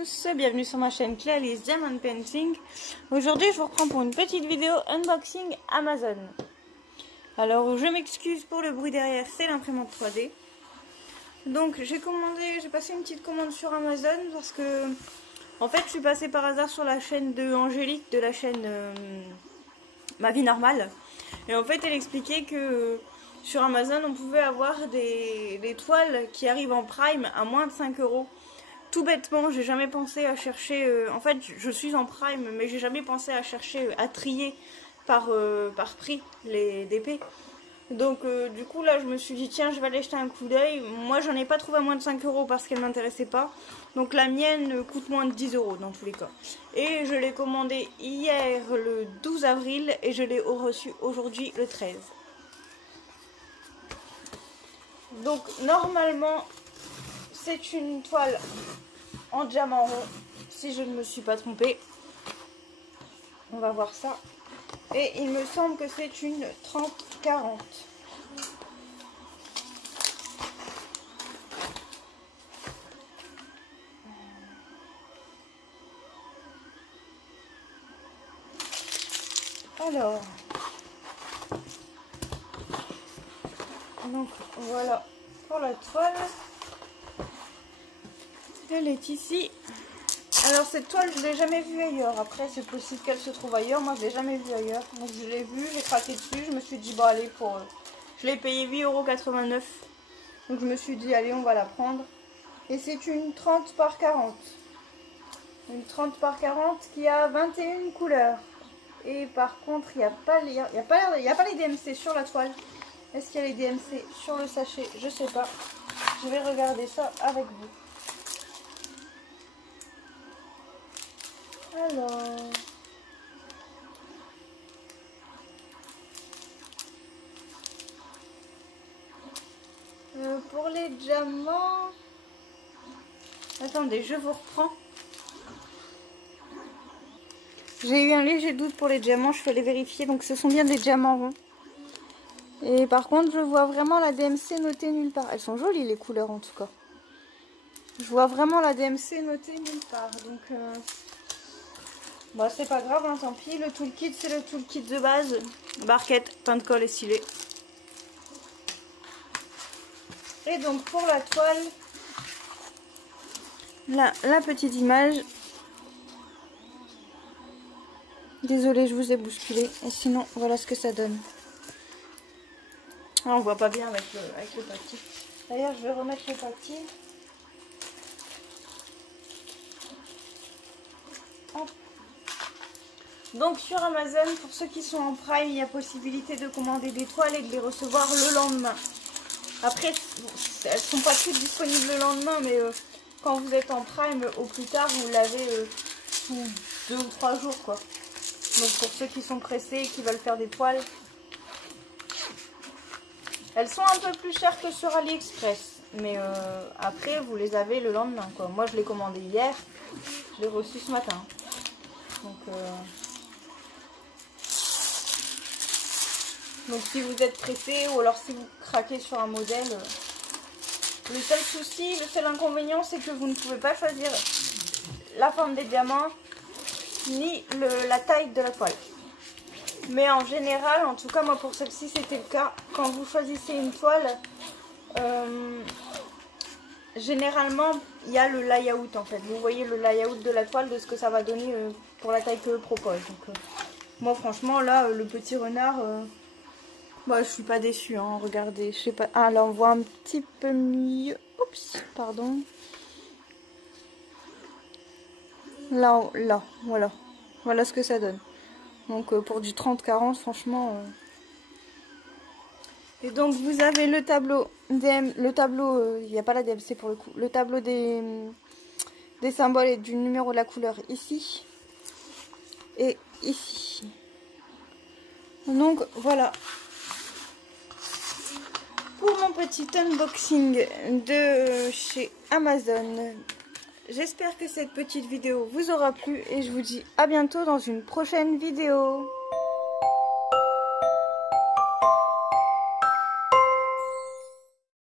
tous, bienvenue sur ma chaîne Clairlys Diamond Painting. Aujourd'hui je vous reprends pour une petite vidéo unboxing Amazon. Alors je m'excuse pour le bruit derrière, c'est l'imprimante 3D. Donc j'ai passé une petite commande sur Amazon parce que en fait je suis passée par hasard sur la chaîne de Angélique de la chaîne Ma Vie Normale. Et en fait elle expliquait que sur Amazon on pouvait avoir des toiles qui arrivent en prime à moins de 5 €. Tout bêtement, j'ai jamais pensé à chercher, en fait je suis en prime, mais j'ai jamais pensé à chercher, à trier par prix les DP. Donc du coup là je me suis dit tiens je vais aller jeter un coup d'œil. Moi j'en ai pas trouvé à moins de 5 € parce qu'elle m'intéressait pas. Donc la mienne coûte moins de 10 € dans tous les cas. Et je l'ai commandée hier le 12 avril et je l'ai reçue aujourd'hui le 13. Donc normalement c'est une toile en diamant rond, si je ne me suis pas trompée. On va voir ça. Et il me semble que c'est une 30-40. Alors, donc voilà pour la toile. Elle est ici. Alors cette toile je l'ai jamais vue ailleurs. Après c'est possible qu'elle se trouve ailleurs. Moi je l'ai jamais vue ailleurs. Donc je l'ai vue, j'ai craqué dessus. Je me suis dit bon allez pour... Je l'ai payé 8,89 €. Donc je me suis dit allez on va la prendre. Et c'est une 30 par 40. Une 30 par 40 qui a 21 couleurs. Et par contre il n'y a pas les DMC sur la toile. Est-ce qu'il y a les DMC sur le sachet? Je sais pas. Je vais regarder ça avec vous. Alors, pour les diamants, attendez, je vous reprends. J'ai eu un léger doute pour les diamants, je vais les vérifier. Donc ce sont bien des diamants ronds. Et par contre, je vois vraiment la DMC notée nulle part. Elles sont jolies les couleurs en tout cas. Je vois vraiment la DMC notée nulle part. Donc bon, c'est pas grave, hein, tant pis. Le toolkit, c'est le toolkit de base. Barquette, pain de colle et stylet. Et donc pour la toile, là, la petite image. Désolée, je vous ai bousculé. Et sinon, voilà ce que ça donne. Ah, on voit pas bien avec le papier. D'ailleurs, je vais remettre le papier. Hop. Donc sur Amazon, pour ceux qui sont en prime, il y a possibilité de commander des toiles et de les recevoir le lendemain. Après, elles ne sont pas toutes disponibles le lendemain, mais quand vous êtes en prime, au plus tard, vous l'avez sous 2 ou 3 jours, quoi. Donc pour ceux qui sont pressés et qui veulent faire des toiles, elles sont un peu plus chères que sur AliExpress. Mais après, vous les avez le lendemain, quoi. Moi, je l'ai commandé hier, je l'ai reçu ce matin. Donc si vous êtes pressé ou alors si vous craquez sur un modèle, le seul souci, le seul inconvénient, c'est que vous ne pouvez pas choisir la forme des diamants ni la taille de la toile. Mais en général, en tout cas moi pour celle-ci c'était le cas, quand vous choisissez une toile, généralement il y a le layout en fait. Vous voyez le layout de la toile, de ce que ça va donner pour la taille que je propose. Donc, moi franchement là, le petit renard... Moi, je suis pas déçue, hein. Regardez, je sais pas. Ah, là, on voit un petit peu mieux. Oups, pardon. Là, voilà. Voilà ce que ça donne. Donc, pour du 30-40, franchement... Et donc, vous avez le tableau... il n'y a pas la DMC pour le coup. Le tableau des symboles et du numéro de la couleur ici. Et ici. Donc, voilà. Pour mon petit unboxing de chez Amazon. J'espère que cette petite vidéo vous aura plu et je vous dis à bientôt dans une prochaine vidéo.